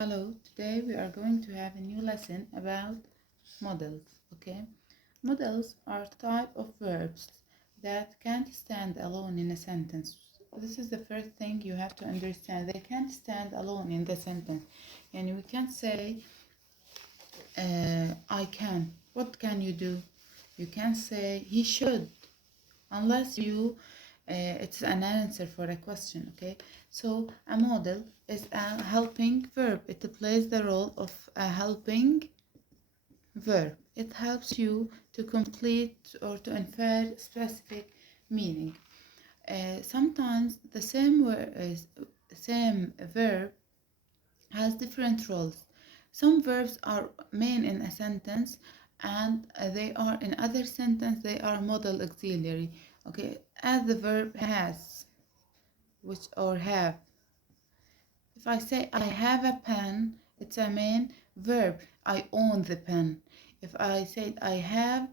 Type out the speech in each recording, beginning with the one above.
Hello, today we are going to have a new lesson about modals, okay? Modals are type of verbs that can't stand alone in a sentence. This is the first thing you have to understand. They can't stand alone in the sentence. And we can't say, I can. What can you do? You can't say, he should, unless it's an answer for a question, okay? So a model is a helping verb. It plays the role of a helping verb. It helps you to complete or to infer specific meaning. Sometimes the same verb has different roles. Some verbs are main in a sentence, and they are in other sentence they are modal auxiliary. Okay, as the verb has, which or have. If I say I have a pen, it's a main verb. I own the pen. If I said I have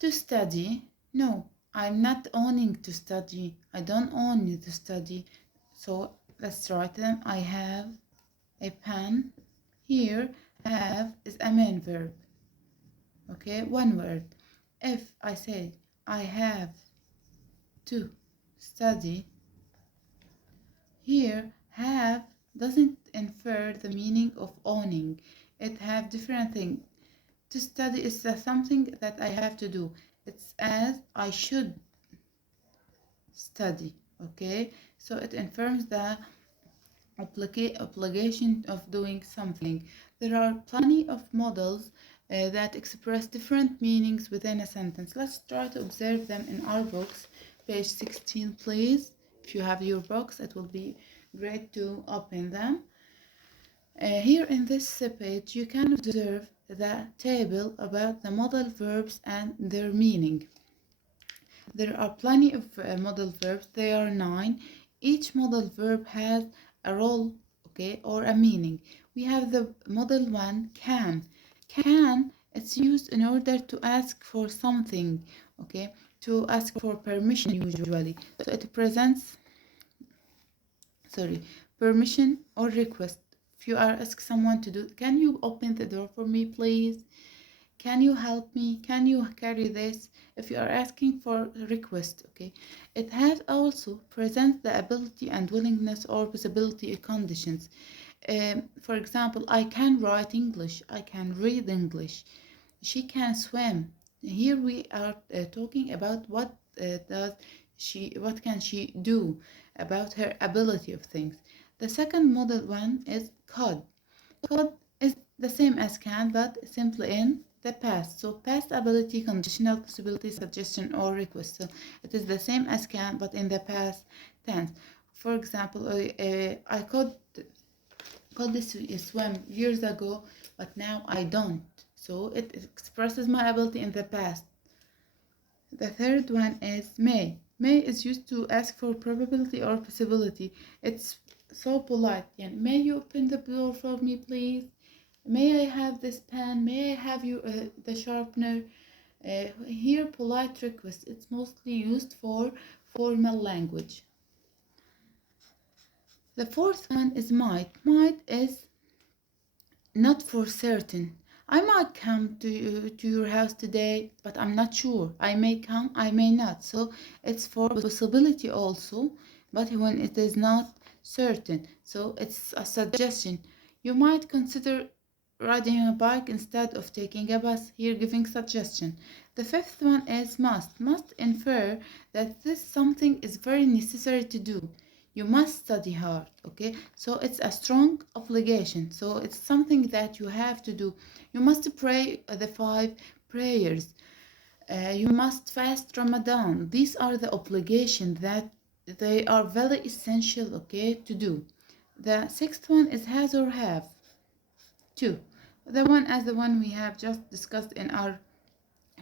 to study, no, I'm not owning to study. I don't own to study. So let's write them. I have a pen. Here, have is a main verb. Okay, one word. If I say I have to study, here have doesn't infer the meaning of owning. It have different thing. To study is something that I have to do. It's as I should study. Okay, so it infers the obligation of doing something. There are plenty of models that express different meanings within a sentence. Let's try to observe them in our books. Page 16, please. If you have your books, it will be great to open them. Here in this page, you can observe the table about the modal verbs and their meaning. There are plenty of modal verbs. There are 9. Each modal verb has a role, okay, or a meaning. We have the modal one, can. Can, it's used in order to ask for something, okay, to ask for permission usually. So it presents, permission or request. If you are ask someone to do, can you open the door for me, please? Can you help me? Can you carry this? If you are asking for a request, okay? It has also presents the ability and willingness or possibility conditions. For example, I can write English. I can read English. She can swim. Here we are talking about what can she do, about her ability of things. The second model one is could. Could is the same as can, but simply in the past. So past ability, conditional possibility, suggestion, or request. So it is the same as can, but in the past tense. For example, I could swim years ago, but now I don't. So it expresses my ability in the past. The third one is may. May is used to ask for probability or possibility. It's so polite. Yeah. May you open the door for me, please? May I have this pen? May I have the sharpener? Here, polite request. It's mostly used for formal language. The fourth one is might. Might is not for certain. I might come to your house today, but I'm not sure. I may come, I may not. So it's for possibility also, but when it is not certain. So it's a suggestion. You might consider riding a bike instead of taking a bus. Here giving suggestion. The fifth one is must. Must infer that this something is very necessary to do. You must study hard, okay? So it's a strong obligation. So it's something that you have to do. You must pray the 5 prayers. You must fast Ramadan. These are the obligations that they are very essential, okay, to do. The sixth one is has or have. 2. The one we have just discussed in our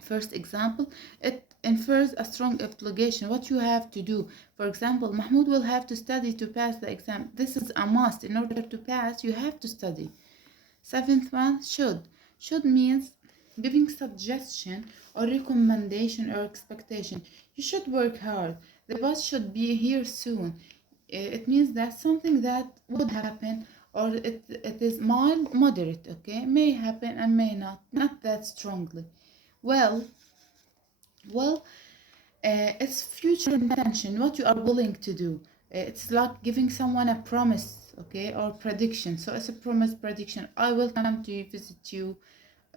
first example, it infers a strong obligation, what you have to do. For example, Mahmoud will have to study to pass the exam. This is a must. In order to pass, you have to study. Seventh one, should. Should means giving suggestion or recommendation or expectation. You should work hard. The bus should be here soon. It means that something that would happen or it is mild, moderate, okay? May happen and may not that strongly. Well, well, it's future intention, what you are willing to do. It's like giving someone a promise, okay, or prediction. So it's a promise, prediction. I will come to visit you.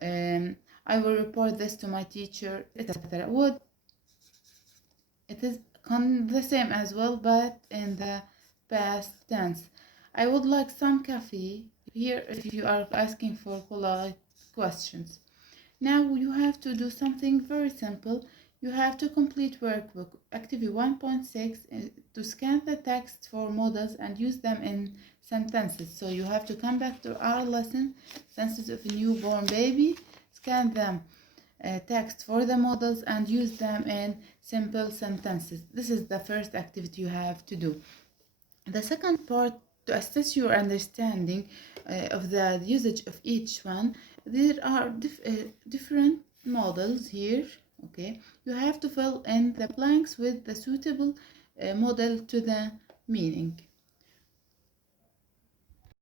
Um, I will report this to my teacher, etc. Would it is the same as well, but in the past tense. I would like some coffee here if you are asking for polite questions. Now you have to do something very simple. You have to complete workbook activity 1.6 to scan the text for models and use them in sentences. So you have to come back to our lesson, sentences of a newborn baby, scan them text for the models and use them in simple sentences. This is the first activity you have to do. The second part, to assess your understanding of the usage of each one, there are different models here, okay? You have to fill in the blanks with the suitable model to the meaning.